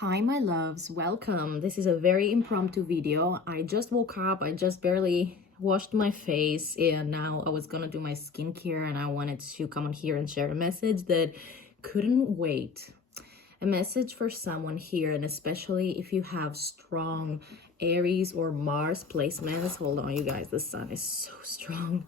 Hi my loves, welcome. This is a very impromptu video. I just woke up, I just barely washed my face, and now I was gonna do my skincare, and I wanted to come on here and share a message that couldn't wait. A message for someone here, and especially if you have strong Aries or Mars placements. Hold on you guys, the sun is so strong.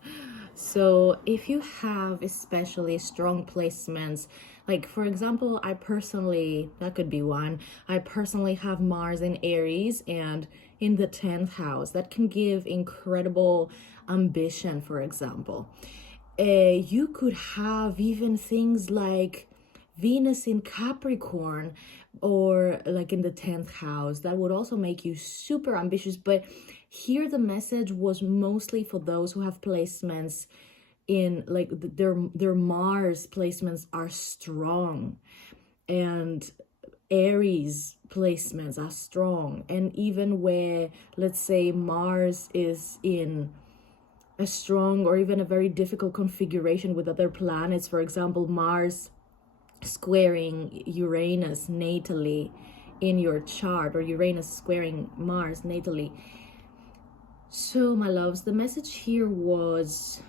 So if you have especially strong placements, like for example, I personally, that could be one, I personally have Mars in Aries and in the 10th house. That can give incredible ambition, for example. You could have even things like Venus in Capricorn or like in the 10th house. That would also make you super ambitious. But here the message was mostly for those who have placements in like their Mars placements are strong, and Aries placements are strong. And even where, let's say, Mars is in a strong or even a very difficult configuration with other planets, for example, Mars squaring Uranus natally in your chart, or Uranus squaring Mars natally. So my loves, the message here was,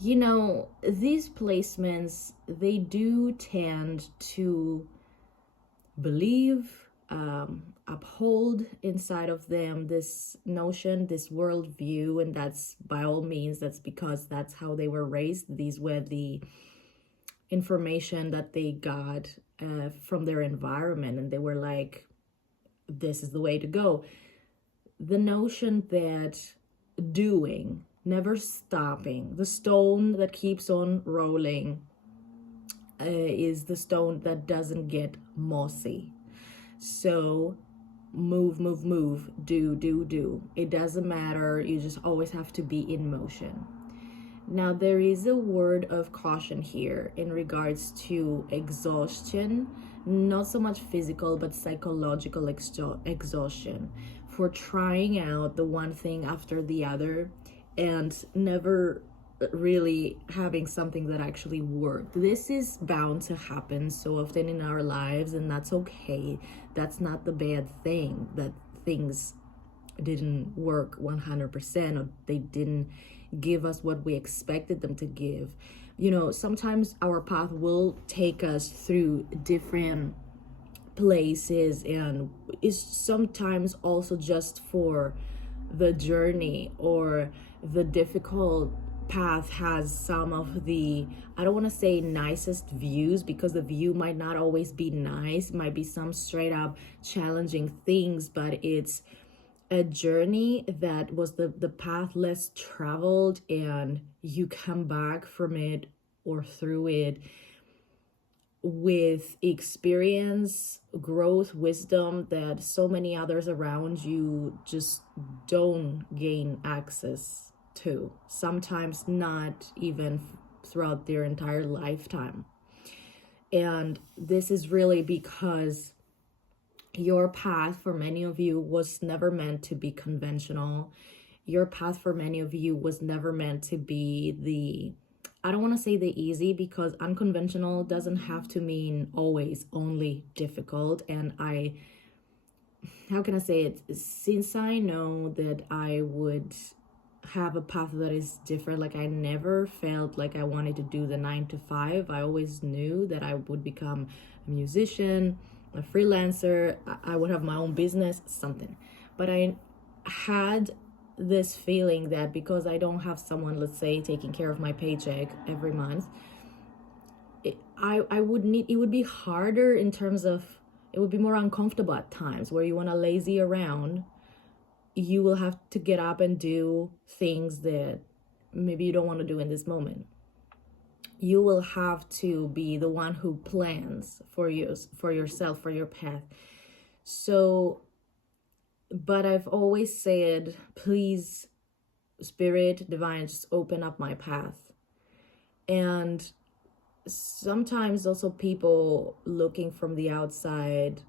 you know, these placements, they do tend to believe, uphold inside of them this notion, this worldview, and that's by all means, that's because that's how they were raised. These were the information that they got from their environment, and they were like, this is the way to go. The notion that doing, never stopping, the stone that keeps on rolling is the stone that doesn't get mossy. So move, move, move, do. It doesn't matter. You just always have to be in motion. Now, there is a word of caution here in regards to exhaustion, not so much physical, but psychological exhaustion for trying out the one thing after the other and never really having something that actually worked. This is bound to happen so often in our lives, and that's okay. That's not the bad thing, that things didn't work 100%, or they didn't give us what we expected them to give. You know, sometimes our path will take us through different places, and it's sometimes also just for the journey, or the difficult path has some of the, I don't want to say nicest views, because the view might not always be nice. It might be some straight up challenging things, but it's a journey that was the path less traveled, and you come back from it or through it with experience, growth, wisdom that so many others around you just don't gain access to, sometimes not even throughout their entire lifetime. And this is really because your path for many of you was never meant to be conventional. Your path for many of you was never meant to be the, I don't want to say the easy, because unconventional doesn't have to mean always only difficult. And how can I say it? Since I know that I would have a path that is different, like I never felt like I wanted to do the 9 to 5. I always knew that I would become a musician, a freelancer, I would have my own business, something. But I had this feeling that because I don't have someone, let's say, taking care of my paycheck every month, I would need, it would be harder in terms of, it would be more uncomfortable at times where you want to lazy around. You will have to get up and do things that maybe you don't want to do in this moment. You will have to be the one who plans for you, for yourself, for your path. So, but I've always said, please, Spirit, Divine, just open up my path. And sometimes also people looking from the outside,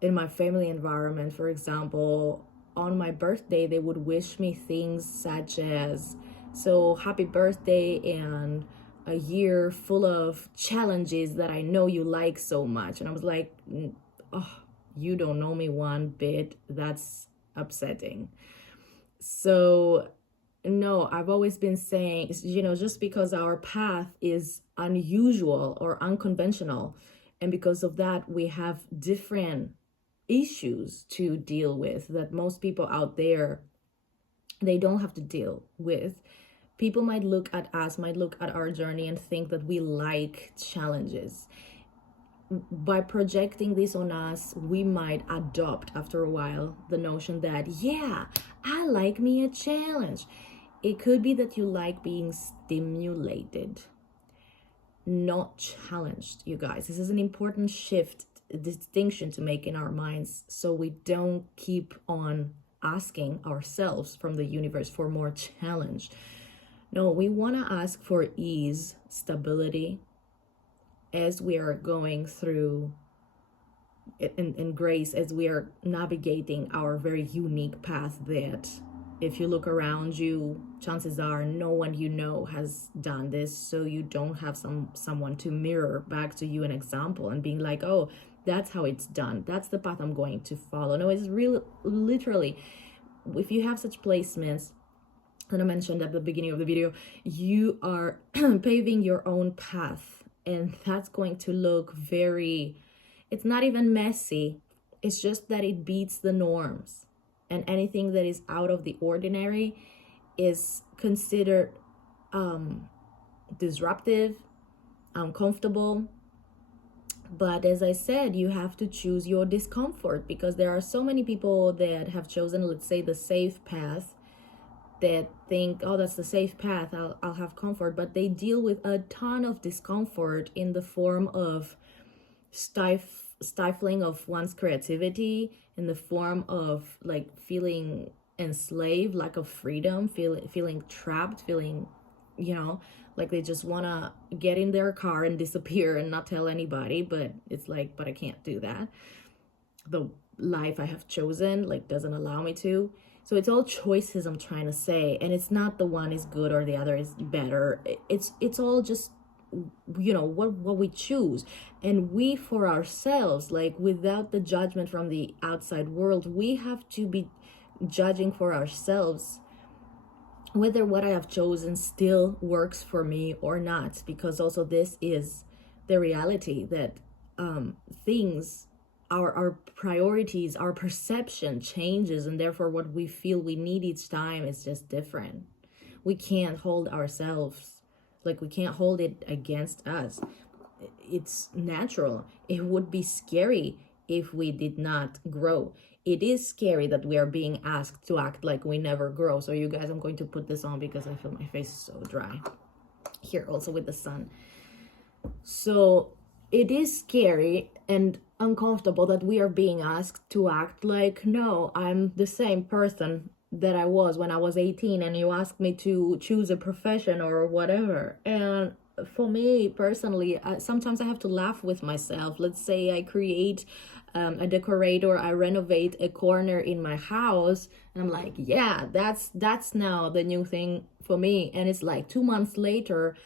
in my family environment, for example, on my birthday, they would wish me things such as, so happy birthday, and a year full of challenges that I know you like so much. And I was like, oh, you don't know me one bit. That's upsetting. So no, I've always been saying, just because our path is unusual or unconventional, and because of that, we have different issues to deal with that most people out there, they don't have to deal with. People might look at us, might look at our journey and think that we like challenges. By projecting this on us, we might adopt after a while the notion that, yeah, I like me a challenge. It could be that you like being stimulated, not challenged, you guys. This is an important shift, distinction to make in our minds, so we don't keep on asking ourselves from the universe for more challenge. No, we want to ask for ease, stability, as we are going through in grace, as we are navigating our very unique path that, if you look around you, chances are no one you know has done this, so you don't have someone to mirror back to you an example and being like, oh, that's how it's done, that's the path I'm going to follow. No, it's really literally, if you have such placements that I mentioned at the beginning of the video, you are paving your own path, and that's going to look very, it's not even messy, it's just that it beats the norms. And anything that is out of the ordinary is considered disruptive, uncomfortable. But as I said, you have to choose your discomfort, because there are so many people that have chosen, let's say, the safe path, that think, oh, that's the safe path, I'll have comfort. But they deal with a ton of discomfort in the form of stifling of one's creativity, in the form of like feeling enslaved, lack of freedom, feeling trapped, feeling, like they just want to get in their car and disappear and not tell anybody. But it's like, but I can't do that. The life I have chosen like doesn't allow me to. So it's all choices, I'm trying to say, and it's not the one is good or the other is better. It's all just, what we choose. And we, for ourselves, like without the judgment from the outside world, we have to be judging for ourselves whether what I have chosen still works for me or not. Because also this is the reality that things, our priorities, our perception changes, and therefore what we feel we need each time is just different. We can't hold ourselves, like we can't hold it against us. It's natural. It would be scary if we did not grow. It is scary that we are being asked to act like we never grow. So you guys, I'm going to put this on because I feel my face is so dry here, also with the sun. So it is scary and uncomfortable that we are being asked to act like, no, I'm the same person that I was when I was 18, and you asked me to choose a profession or whatever. And for me personally, sometimes I have to laugh with myself. Let's say I create a decorator, I renovate a corner in my house, and I'm like, yeah, that's now the new thing for me. And it's like 2 months later,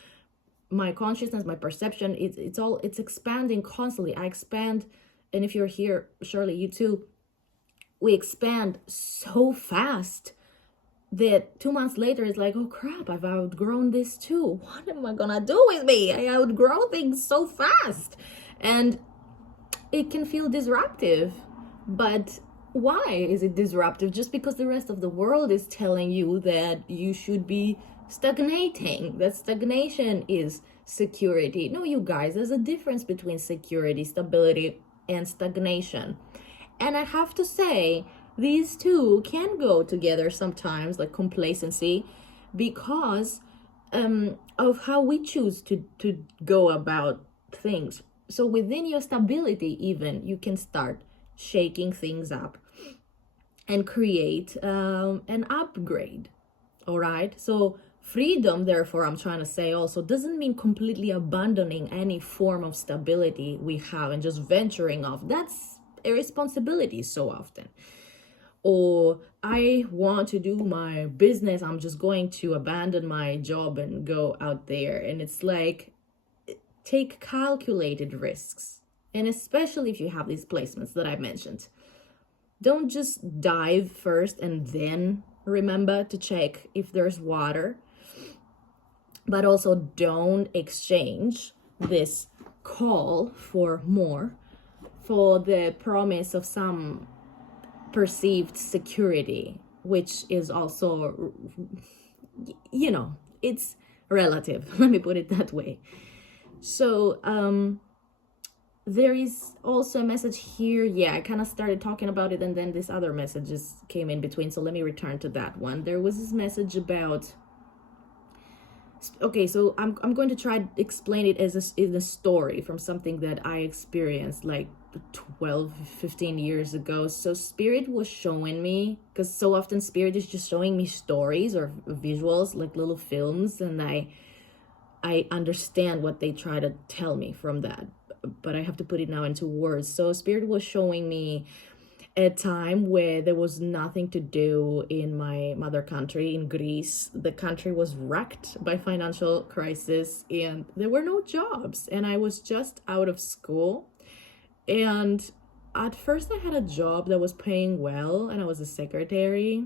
my consciousness, my perception, it's expanding constantly. I expand, and if you're here, surely you too, we expand so fast that 2 months later it's like, oh crap, I've outgrown this too. What am I gonna do with me? I outgrow things so fast. And it can feel disruptive. But why is it disruptive? Just because the rest of the world is telling you that you should be stagnating, that stagnation is security. No, you guys, there's a difference between security, stability, and stagnation. And I have to say, these two can go together sometimes, like complacency, because of how we choose to go about things. So within your stability, even, you can start shaking things up and create an upgrade. All right. So freedom, therefore, I'm trying to say also, doesn't mean completely abandoning any form of stability we have and just venturing off. That's irresponsibility so often. or I want to do my business, I'm just going to abandon my job and go out there. And it's like, take calculated risks. And especially if you have these placements that I mentioned, don't just dive first and then remember to check if there's water, but also don't exchange this call for more for the promise of some perceived security, which is also, it's relative. Let me put it that way. So there is also a message here. Yeah, I kind of started talking about it and then this other messages came in between, so let me return to that one. There was this message about, okay, so I'm going to try to explain it as in a story from something that I experienced like 12-15 years ago. So Spirit was showing me, because so often Spirit is just showing me stories or visuals, like little films, and I understand what they try to tell me from that, but I have to put it now into words. So Spirit was showing me a time where there was nothing to do in my mother country, in Greece. The country was wrecked by financial crisis and there were no jobs, and I was just out of school. And at first I had a job that was paying well, and I was a secretary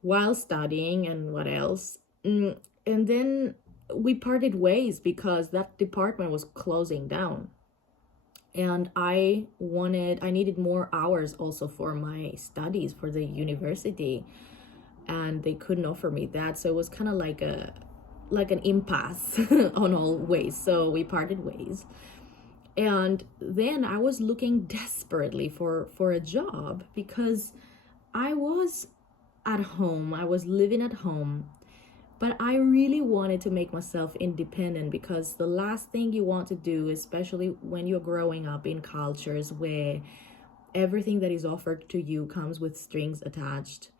while studying, and what else? And then we parted ways because that department was closing down. And I needed more hours also for my studies for the university, and they couldn't offer me that. So it was kind of like an impasse on all ways. So we parted ways. And then I was looking desperately for a job because I was at home. I was living at home. But I really wanted to make myself independent, because the last thing you want to do, especially when you're growing up in cultures where everything that is offered to you comes with strings attached,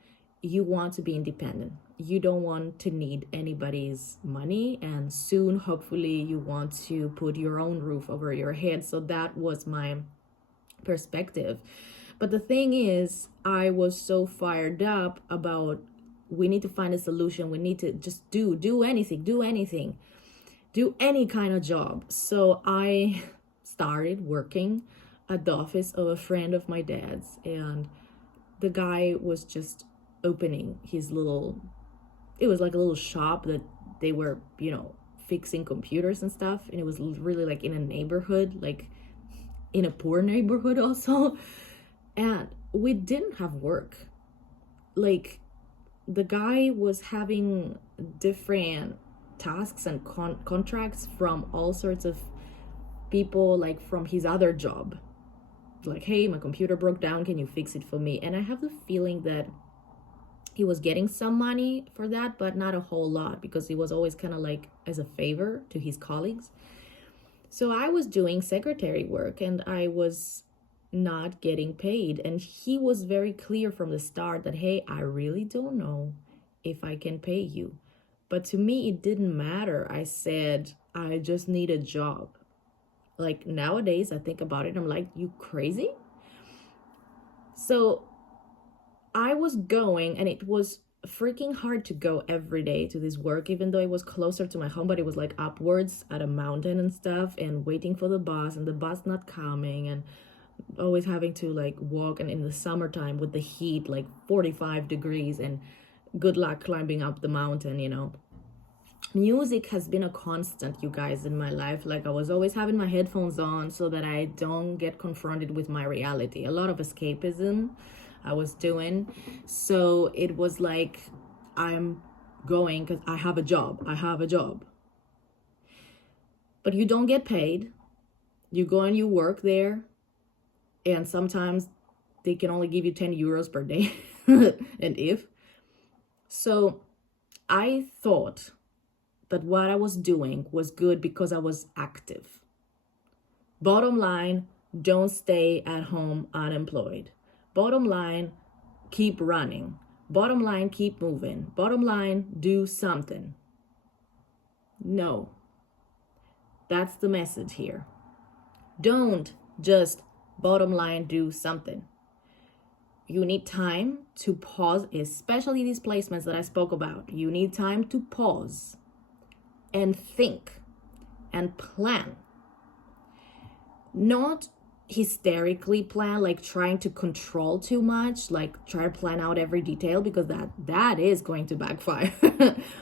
you want to be independent. You don't want to need anybody's money, and soon, hopefully, you want to put your own roof over your head. So that was my perspective. But the thing is, I was so fired up about, we need to find a solution. We need to just do anything, do any kind of job. So I started working at the office of a friend of my dad's, and the guy was just opening his it was like a little shop that they were, fixing computers and stuff. And it was really like in a neighborhood, like in a poor neighborhood also. And we didn't have work. Like, the guy was having different tasks and contracts from all sorts of people, like from his other job. Like, hey, my computer broke down, can you fix it for me? And I have the feeling that he was getting some money for that, but not a whole lot, because it was always kind of like as a favor to his colleagues. So I was doing secretary work and I was not getting paid. And he was very clear from the start that, hey, I really don't know if I can pay you. But to me, it didn't matter. I said, I just need a job. Like, nowadays, I think about it, I'm like, you crazy? So I was going, and it was freaking hard to go every day to this work, even though it was closer to my home, but it was like upwards at a mountain and stuff, and waiting for the bus, and the bus not coming, and always having to like walk, and in the summertime with the heat, like 45 degrees, and good luck climbing up the mountain. Music has been a constant, you guys, in my life. Like, I was always having my headphones on so that I don't get confronted with my reality. A lot of escapism I was doing. So it was like, I'm going because I have a job. But you don't get paid. You go and you work there, and sometimes they can only give you 10 euros per day. So I thought that what I was doing was good because I was active. Bottom line, don't stay at home unemployed. Bottom line, keep running. Bottom line, keep moving. Bottom line, do something. No. That's the message here. Don't just bottom line do something. you need time to pause, especially these placements that I spoke about. You need time to pause and think and plan. Not hysterically plan, like trying to control too much, like try to plan out every detail, because that is going to backfire.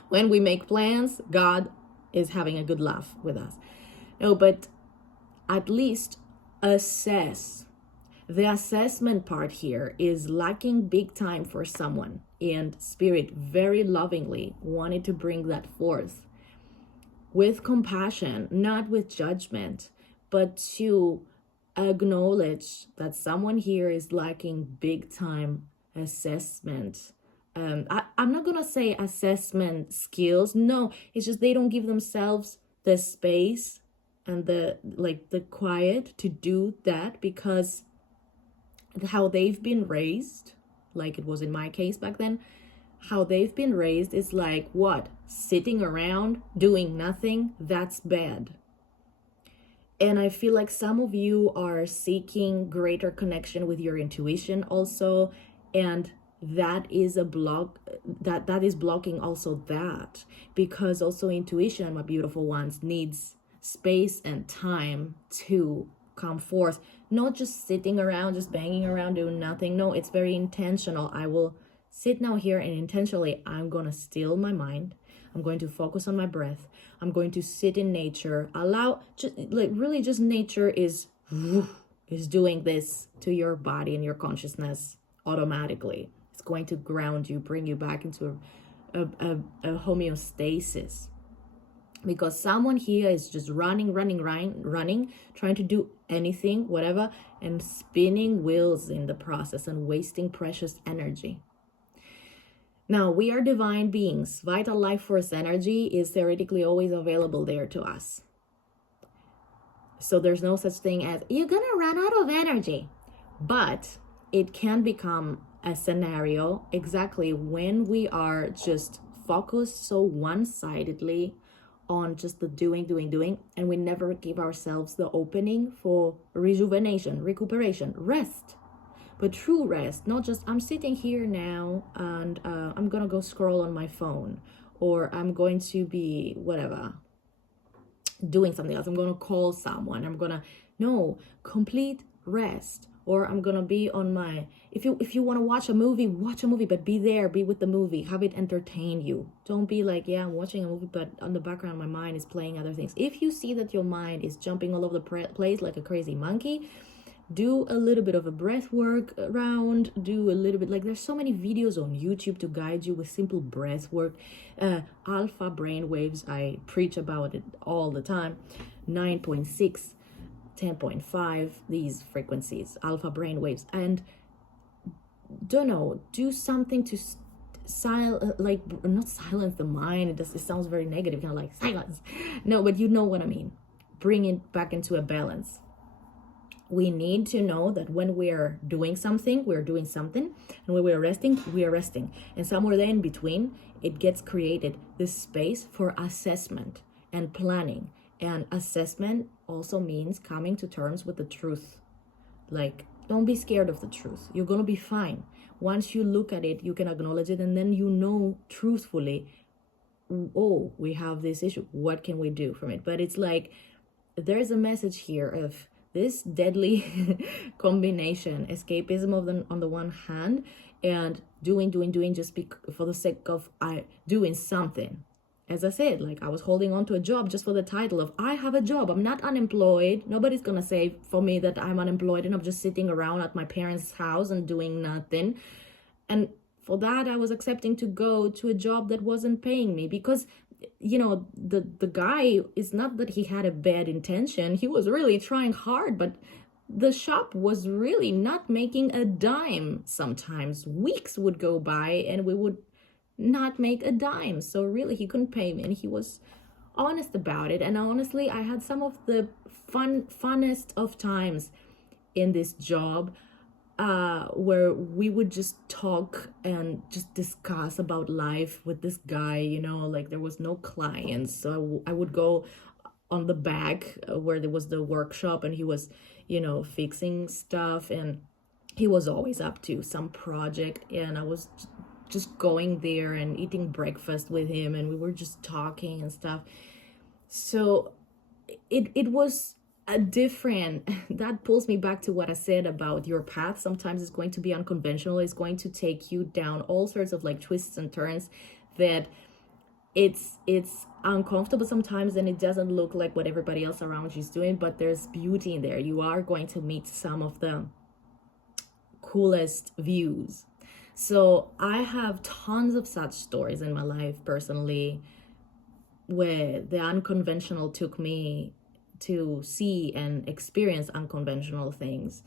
When we make plans, God is having a good laugh with us. No, but at least assess. The assessment part here is lacking big time for someone, and Spirit very lovingly wanted to bring that forth with compassion, not with judgment, but to acknowledge that someone here is lacking big time assessment. I'm not gonna say assessment skills. No, it's just they don't give themselves the space and the quiet to do that, because how they've been raised, like it was in my case back then, how they've been raised is like, what? Sitting around doing nothing, that's bad. And I feel like some of you are seeking greater connection with your intuition also, and that is a block, that is blocking also that, because also intuition, my beautiful ones, needs space and time to come forth. Not just sitting around, just banging around, doing nothing. No, it's very intentional. I will sit now here and intentionally, I'm going to still my mind. I'm going to focus on my breath. I'm going to sit in nature. Allow, just like really just nature is doing this to your body and your consciousness automatically. It's going to ground you, bring you back into a homeostasis. Because someone here is just running, trying to do anything, whatever, and spinning wheels in the process and wasting precious energy. Now, we are divine beings. Vital life force energy is theoretically always available there to us. So there's no such thing as, you're gonna run out of energy. But it can become a scenario exactly when we are just focused so one-sidedly on just the doing, and we never give ourselves the opening for rejuvenation, recuperation, rest. But true rest, not just I'm sitting here now and I'm gonna go scroll on my phone, or I'm going to be whatever, doing something else. I'm gonna call someone. No, complete rest. Or I'm gonna be on my, if you want to watch a movie, but be there, be with the movie, have it entertain you. Don't be like, yeah, I'm watching a movie, but on the background my mind is playing other things. If you see that your mind is jumping all over the place like a crazy monkey, do a little bit of a breath work around, do a little bit, like there's so many videos on YouTube to guide you with simple breath work. Alpha brain waves, I preach about it all the time. 9.6, 10.5, these frequencies, alpha brain waves. And do something to not silence the mind. It sounds very negative, kind of like silence. No, but you know what I mean. Bring it back into a balance. We need to know that when we are doing something, we're doing something, and when we are resting, we are resting. And somewhere there in between, it gets created this space for assessment and planning. And assessment also means coming to terms with the truth. Like, don't be scared of the truth. You're going to be fine. Once you look at it, you can acknowledge it, and then you know truthfully, oh, we have this issue. What can we do from it? But it's like, there's a message here of this deadly combination, escapism on the one hand, and doing just for the sake of doing something. As I said, like I was holding on to a job just for the title of I have a job. I'm not unemployed. Nobody's gonna say for me that I'm unemployed and I'm just sitting around at my parents' house and doing nothing. And for that, I was accepting to go to a job that wasn't paying me, because the guy, is not that he had a bad intention. He was really trying hard, but the shop was really not making a dime. Sometimes weeks would go by and we would not make a dime. So really he couldn't pay me, and he was honest about it. And honestly, I had some of the funnest of times in this job, where we would just talk and just discuss about life with this guy, like there was no clients. So I would go on the back where there was the workshop, and he was, fixing stuff, and he was always up to some project, and I was just going there and eating breakfast with him, and we were just talking and stuff. So it was a different, that pulls me back to what I said about your path. Sometimes it's going to be unconventional. It's going to take you down all sorts of like twists and turns that it's uncomfortable sometimes, and it doesn't look like what everybody else around you is doing, but there's beauty in there. You are going to meet some of the coolest views. So I have tons of such stories in my life personally, where the unconventional took me to see and experience unconventional things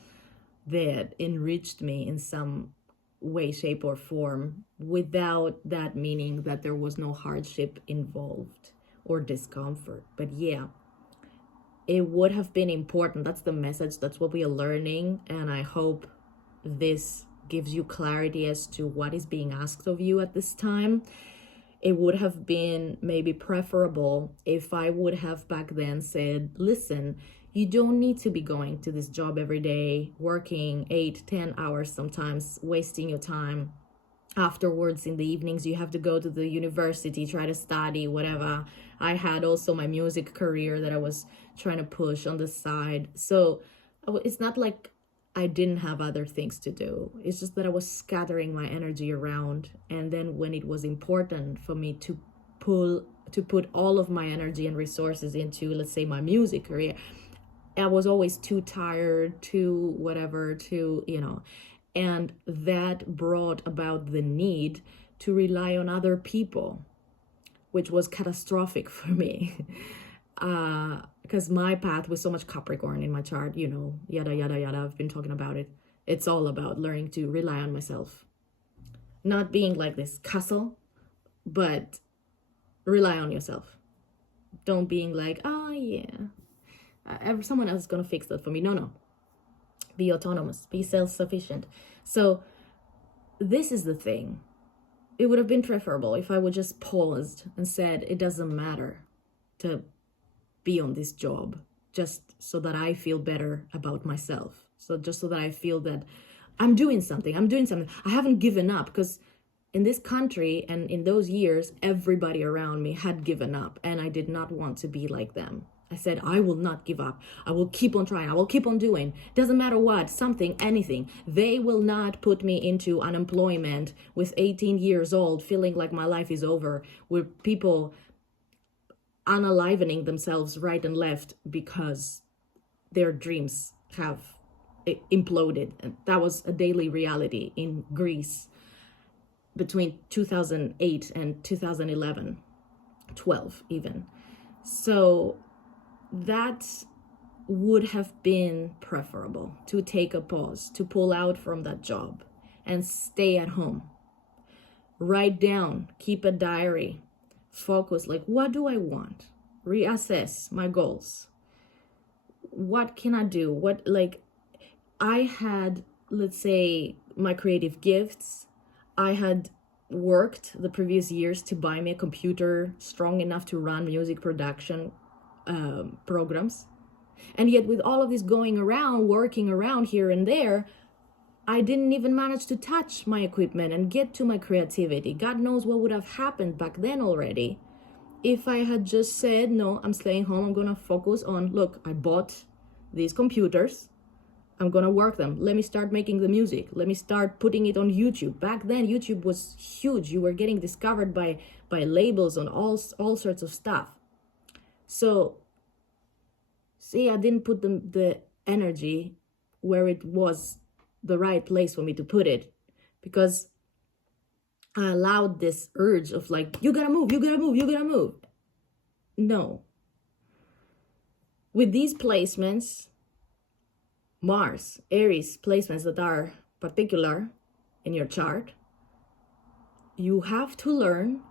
that enriched me in some way, shape, or form, without that meaning that there was no hardship involved or discomfort. But yeah, it would have been important. That's the message. That's what we are learning. And I hope this gives you clarity as to what is being asked of you at this time. It would have been maybe preferable if I would have back then said, listen, you don't need to be going to this job every day, working 8-10 hours sometimes, wasting your time. Afterwards, in the evenings, you have to go to the university, try to study, whatever. I had also my music career that I was trying to push on the side. So it's not like I didn't have other things to do. It's just that I was scattering my energy around. And then when it was important for me to put all of my energy and resources into, let's say, my music career, I was always too tired, too whatever, too, and that brought about the need to rely on other people, which was catastrophic for me. Because my path was so much Capricorn in my chart, yada, yada, yada. I've been talking about it. It's all about learning to rely on myself. Not being like this castle, but rely on yourself. Don't being like, oh yeah, someone else is going to fix that for me. No. Be autonomous, be self-sufficient. So this is the thing. It would have been preferable if I would just paused and said, it doesn't matter to be on this job, just so that I feel better about myself. So just so that I feel that I'm doing something. I haven't given up, because in this country and in those years, everybody around me had given up, and I did not want to be like them. I said, I will not give up. I will keep on trying. I will keep on doing. Doesn't matter what, something, anything. They will not put me into unemployment with 18 years old, feeling like my life is over, with people unalivening themselves right and left because their dreams have imploded. And that was a daily reality in Greece between 2008 and 2011, 12 even. So that would have been preferable, to take a pause, to pull out from that job and stay at home. Write down, keep a diary, focus, like, what do I want? Reassess my goals. What can I do? I had, let's say, my creative gifts. I had worked the previous years to buy me a computer strong enough to run music production programs. And yet with all of this going around, working around here and there, I didn't even manage to touch my equipment and get to my creativity. God knows what would have happened back then already if I had just said, no, I'm staying home. I'm going to focus on, look, I bought these computers. I'm going to work them. Let me start making the music. Let me start putting it on YouTube. Back then, YouTube was huge. You were getting discovered by labels on all sorts of stuff. So, see, I didn't put the energy where it was the right place for me to put it, because I allowed this urge of like, you gotta move. No. With these placements, Mars, Aries placements that are particular in your chart, you have to learn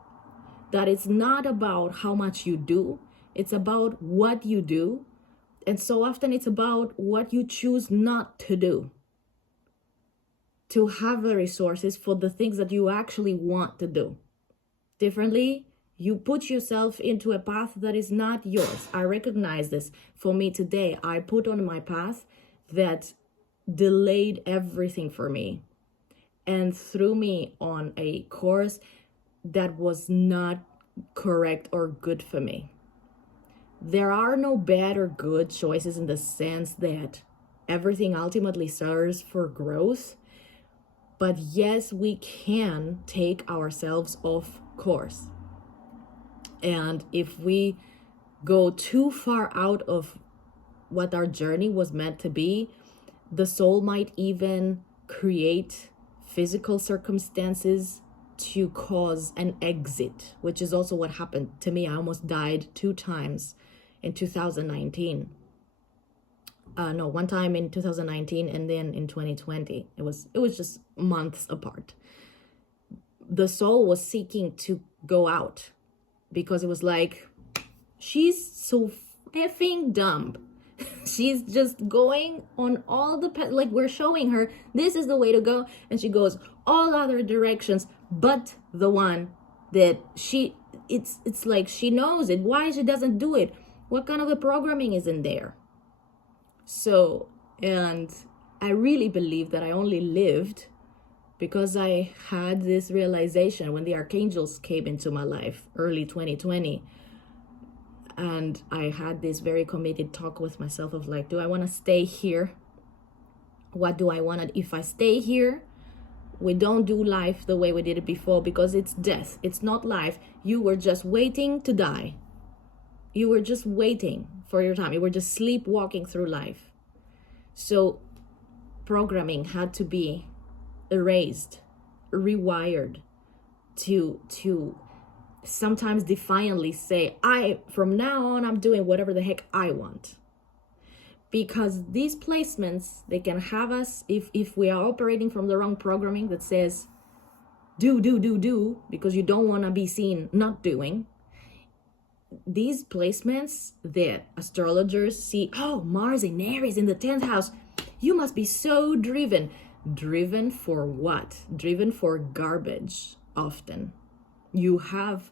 that it's not about how much you do, it's about what you do. And so often it's about what you choose not to do, to have the resources for the things that you actually want to do. Differently, you put yourself into a path that is not yours. I recognize this. For me today, I put on my path that delayed everything for me and threw me on a course that was not correct or good for me. There are no bad or good choices in the sense that everything ultimately serves for growth. But yes, we can take ourselves off course. And if we go too far out of what our journey was meant to be, the soul might even create physical circumstances to cause an exit, which is also what happened to me. I almost died 2 times in 2019. No, one time in 2019 and then in 2020. It was just months apart. The soul was seeking to go out because it was like, she's so effing dumb. She's just going on all the like we're showing her this is the way to go, and she goes all other directions but the one that it's like she knows it. Why she doesn't do it? What kind of a programming is in there? So, and I really believe that I only lived because I had this realization when the archangels came into my life early 2020. And I had this very committed talk with myself of like, do I want to stay here? What do I want to, if I stay here, we don't do life the way we did it before, because it's death. It's not life. You were just waiting to die. You were just waiting for your time. You were just sleepwalking through life. So programming had to be erased, rewired to sometimes defiantly say, from now on, I'm doing whatever the heck I want. Because these placements, they can have us, if we are operating from the wrong programming that says, do, because you don't want to be seen not doing. These placements that astrologers see, oh, Mars in Aries in the 10th house, you must be so driven. Driven for what? Driven for garbage, often. You have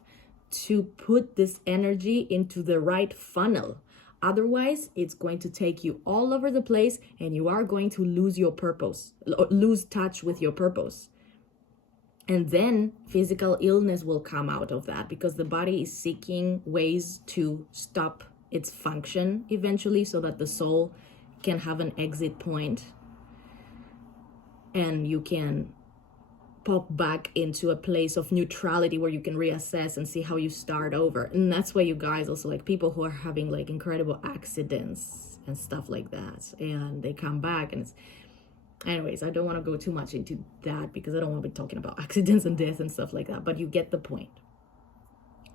to put this energy into the right funnel. Otherwise, it's going to take you all over the place and you are going to lose your purpose, lose touch with your purpose. And then physical illness will come out of that because the body is seeking ways to stop its function eventually so that the soul can have an exit point and you can pop back into a place of neutrality where you can reassess and see how you start over. And that's why you guys also, like, people who are having like incredible accidents and stuff like that, and they come back and it's, anyways, I don't want to go too much into that because I don't want to be talking about accidents and death and stuff like that, but you get the point.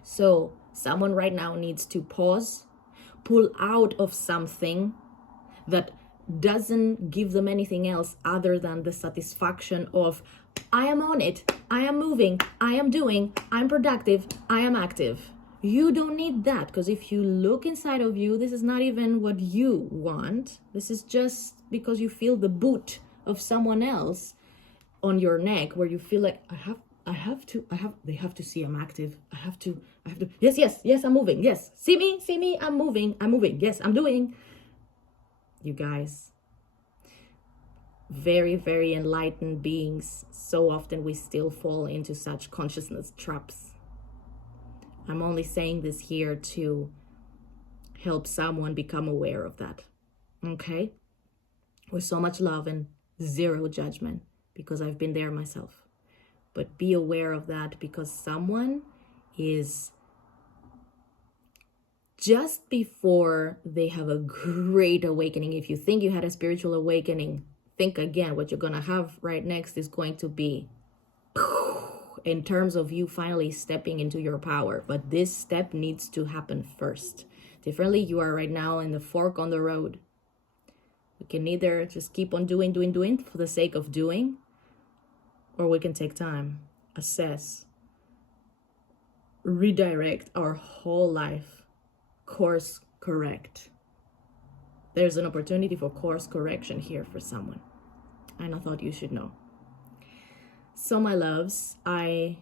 So someone right now needs to pause, pull out of something that doesn't give them anything else other than the satisfaction of, I am on it, I am moving, I am doing, I'm productive, I am active. You don't need that, because if you look inside of you, this is not even what you want. This is just because you feel the boot of someone else on your neck, where you feel like, they have to see I'm active. I have to, yes, I'm moving. Yes, see me, I'm moving. Yes, I'm doing. You guys, very, very enlightened beings, so often we still fall into such consciousness traps. I'm only saying this here to help someone become aware of that, okay? With so much love and zero judgment, because I've been there myself. But be aware of that, because someone is just before they have a great awakening. If you think you had a spiritual awakening, think again. What you're going to have right next is going to be in terms of you finally stepping into your power. But this step needs to happen first. Differently, you are right now in the fork on the road. We can either just keep on doing for the sake of doing, or we can take time, assess, redirect our whole life, course correct. There's an opportunity for course correction here for someone, and I thought you should know. So my loves, I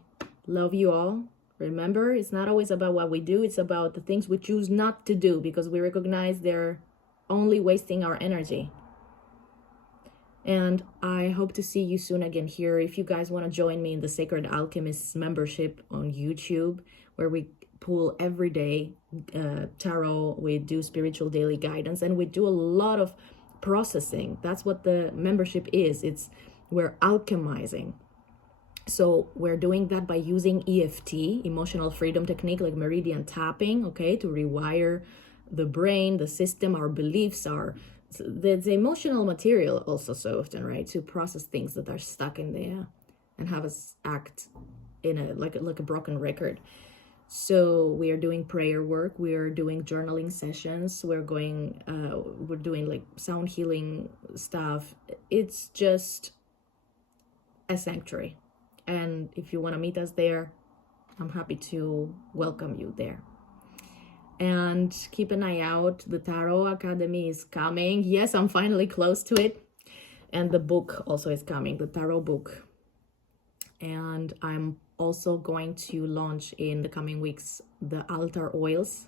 love you all. Remember, it's not always about what we do, it's about the things we choose not to do, because we recognize they're only wasting our energy. And I hope to see you soon again here. If you guys want to join me in the Sacred Alchemists membership on YouTube, where we pull every day tarot, we do spiritual daily guidance, and we do a lot of processing. That's what the membership is. We're alchemizing. So we're doing that by using EFT, emotional freedom technique, like meridian tapping, okay, to rewire the brain, the system, our beliefs, the emotional material also so often, right, to process things that are stuck in there and have us act in like a broken record. So we are doing prayer work, we are doing journaling sessions, we're doing like sound healing stuff. It's just a sanctuary. And if you want to meet us there, I'm happy to welcome you there. And keep an eye out. The Tarot Academy is coming. Yes, I'm finally close to it. And the book also is coming, the Tarot book. And I'm also going to launch in the coming weeks the altar oils.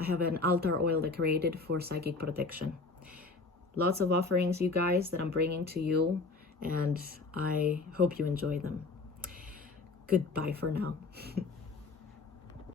I have an altar oil that created for psychic protection. Lots of offerings, you guys, that I'm bringing to you. And I hope you enjoy them. Goodbye for now.